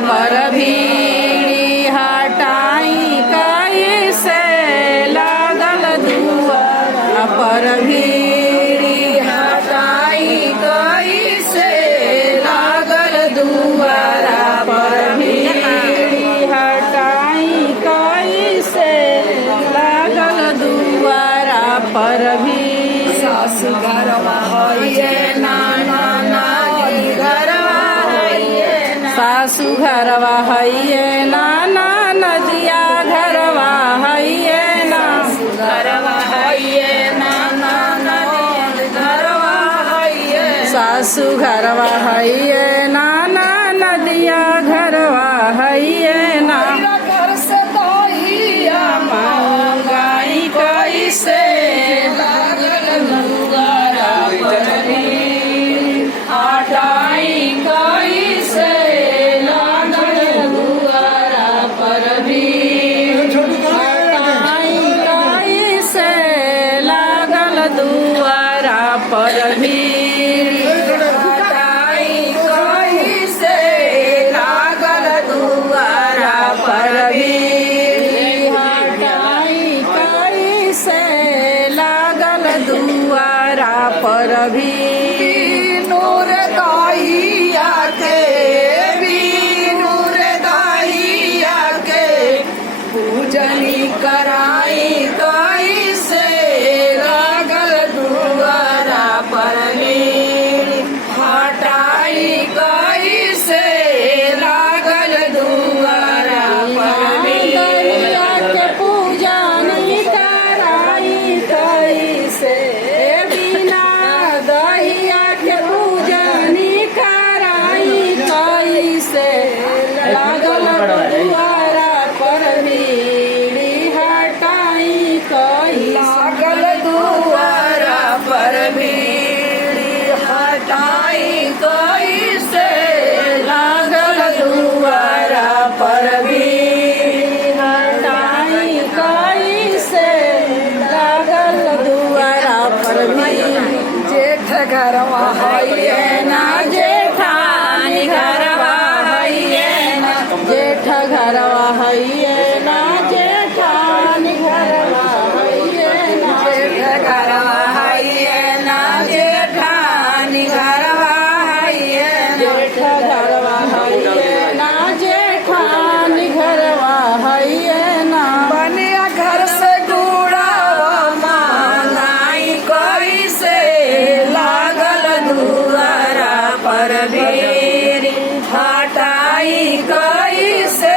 पर भीड़ी हटाई कैसे लागल दुआरा पर भीड़ी हटाई कैसे लागल दुआरा पर भीड़ी हटाई कैसे लागल दुआरा पर भी सासु घरवा है नाना नानी घरवा सासु घरवा है नाना नदिया घरवा है ना घरवा है नाना नदी घरवा है सासु घरवा है नाना नदिया घरवा है ना घर से दहिया महंगाई कैसे लागल दुआरा पर हटाई कैसे पर भीड़ी हटाई कैसे लागल दुआरा पर भीड़ी हटाई कैसे लागल दुआरा पर भीड़ी नूर दाइया के नूर दाइया के पूजनी कराई कैसे लागल दुआरा पर हटाई कैसे लागल दुआरा पर के पूजा नहीं कराई कैसे बिना दहिया के पूजा नहीं कराई कैसे लागल दुआरा पर हटाई कैसे लागल दुआरा पर हटाई कैसे लागल दुआरा पर हटाई कैसे लागल दुआरा पर जेठ घरवा है ना जेठानी घरवा है ना जेठ घरवा है ना जेठानी घरवा है ना जेठ घरवा है ना जेठानी घरवा है जेठ घरवा है ना जेठानी घरवा है ना बनिया घर से गुड़ावा महंगाई कैसे लागल दुआरा पर हटाई कैसे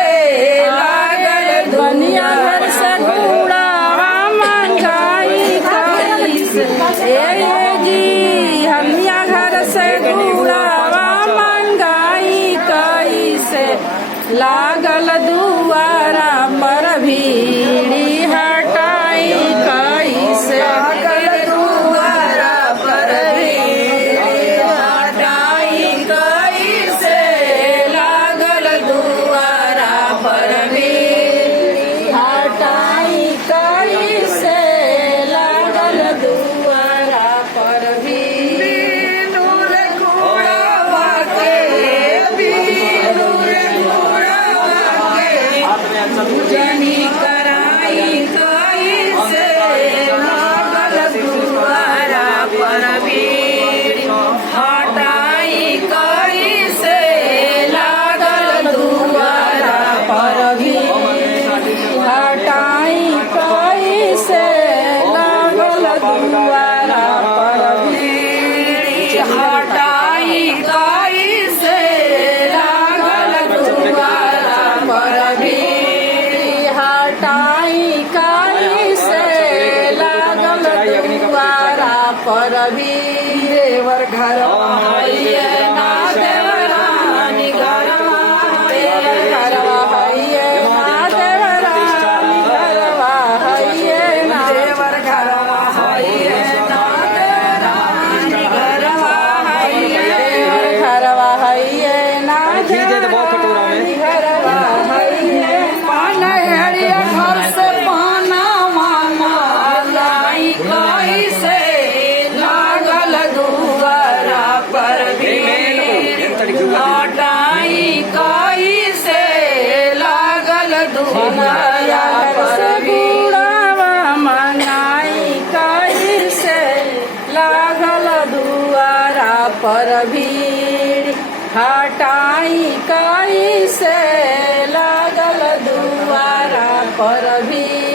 लागल बनिया घर से गुड़ावा महंगाई कैसे जी हमिया घर से गुड़ावा महंगाई कैसे लागल दुआरा पर भीड़ी हटाई कैसे लागल दुआरा पर हटाई कैसे लागल दुआरा पर हटाई कैसे लागल दुआरा पर नूर घोड़ावा के नूर घोड़ावा के पूजनी कराई कैसे लागल दुआरा पर हटाई कैसे लागल दुआरा पर हटाई कैसे लागल दुआरा पर हटाई कैसे लागल दुआरा पर हटाई कैसे लागल दुआरा पर देवर घरवा है ना देवरानी घरवा घरवा है ना देवरानी घरवा है ना देवर घरवा है ना देवरानी घरवा है घरवा है ना देवरानी घरवा है पाना हेड़िया घर से पाना मामा लाई कैसे लागल दुआरा पर हटाई कैसे हटाई कैसे लागल दुआरा पर भी